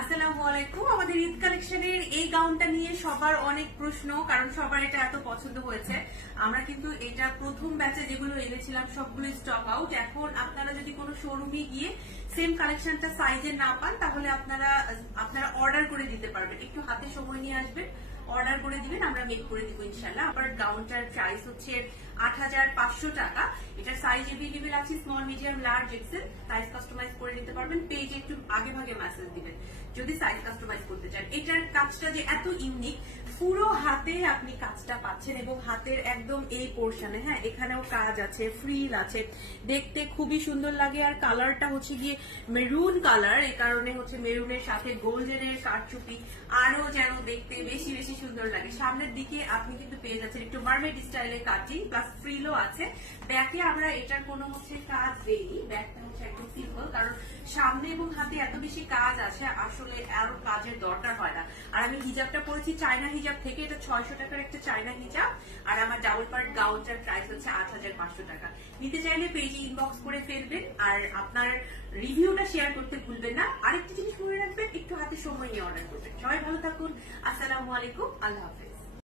আসসালামু আলাইকুম। আমাদের ঈদ কালেকশনের এই গাউনটা নিয়ে সবার অনেক প্রশ্ন, কারণ সবার এটা এত পছন্দ হয়েছে। আমরা কিন্তু এটা প্রথম ব্যাচে যেগুলো এনেছিলাম সবগুলো স্টক আউট। এখন আপনারা যদি কোনো শোরুমে গিয়ে সেম কালেকশনটা সাইজে না পান, তাহলে আপনারা অর্ডার করে দিতে পারবেন। একটু হাতে সময় নিয়ে আসবেন, অর্ডার করে দিবেন, আমরা মেক করে দিব ইনশাল্লাহ। আবার গাউনটার প্রাইস হচ্ছে ৮৫০০ টাকা। এটার সাইজ এভেলেবেল আছে small, medium, large, XL. Size customize করে নিতে পারবেন। পেজে একটু আগে ভাগে মেসেজ দিবেন যদি সাইজ কাস্টমাইজ করতে চান। এটার কাজটা যে এত ইউনিক, পুরো হাতে আপনি কাজটা পাচ্ছেন এবং হাতের একদম এই পোর্শনে, হ্যাঁ, এখানেও কাজ আছে, ফ্রিল আছে, দেখতে খুবই সুন্দর লাগে। আর কালারটা হচ্ছে গিয়ে মেরুন কালার, এই কারণে হচ্ছে মেরুনের সাথে গোল্ডেনের কারচুপি আরো যেন দেখতে বেশি বেশি সুন্দর লাগে। সামনের দিকে আপনি কিন্তু পেয়ে যাচ্ছেন একটু মার্মেড স্টাইলে কাটিং প্লাস ফ্রিলও আছে। ব্যাকে আমরা এটার কোনো হচ্ছে কাজ দেইনি, ব্যাকটা হচ্ছে একদম সিম্পল, কারণ সামনে এবং হাতে এত বেশি কাজ আছে, আসলে আরো কাজের দরকার হয় না। আর আমি হিজাবটা পরেছি চায়না হিজাব থেকে, এটা ৬০০ টাকার একটা চায়না হিজাব। আর আমার ডাবল পার্ট গাউনটার প্রাইস হচ্ছে ৮৫০০ টাকা। নিতে চাইলে পেজে ইনবক্স করে ফেলবেন, আর আপনার রিভিউটা শেয়ার করতে ভুলবেন না। আরেকটা জিনিস মনে রাখবেন, একটু হাতে সময় নিয়ে অর্ডার করবেন। সবাই ভালো থাকুন। আসসালামু আলাইকুম, আল্লাহ হাফেজ।